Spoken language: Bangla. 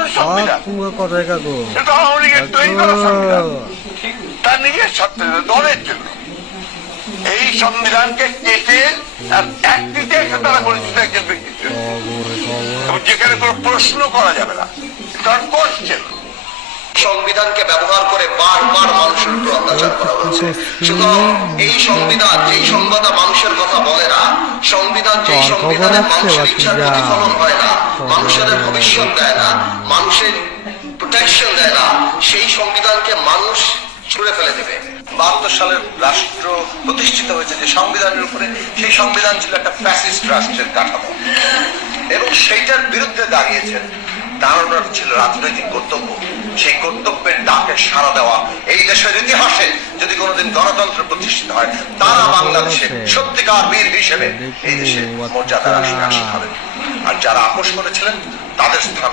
কোন সংবিধান? এটা আওয়ামী লীগের তৈরি করা সংবিধান, তার নিজের স্বার্থে, দলের জন্য। এই সংবিধানকে কেটে আর এক তৃতীয়াংশ তারা পরিচিত একজন ব্যক্তিত্ব, যেখানে কোনো প্রশ্ন করা যাবে না, কারণ কোশ্চেন। সংবিধানকে ব্যবহার করে বারবার মানুষের উপর অত্যাচার করা হচ্ছে। সুতরাং এই সংবিধান যেই সংবিধান মানুষের কথা বলে না, সংবিধান যেই সংবিধানে মানুষের ইচ্ছার প্রতিফলন হয় না, মানুষের ভবিষ্যৎ দেয় না, মানুষের প্রোটেকশন দেয় না, সেই সংবিধানকে মানুষ ছুঁড়ে ফেলে দেবে। 72 সালের রাষ্ট্র প্রতিষ্ঠিত হয়েছে যে সংবিধানের উপরে, সেই সংবিধান ছিল একটা ফ্যাসিস্ট রাষ্ট্রের কাঠামো, এবং সেইটার বিরুদ্ধে দাঁড়িয়েছেন। দাঁড়ানোর ছিল রাজনৈতিক কর্তব্য। সেই কর্তব্যের ডাকে সাড়া দেওয়া এই দেশের ইতিহাসে যদি কোনোদিন গণতন্ত্র প্রতিষ্ঠিত হয়, তারা বাংলাদেশে সত্যিকার বীর হিসেবে এই দেশে মর্যাদার আসনে আসীন হবেন। আর যারা আপোষ করেছিলেন তাদের স্থান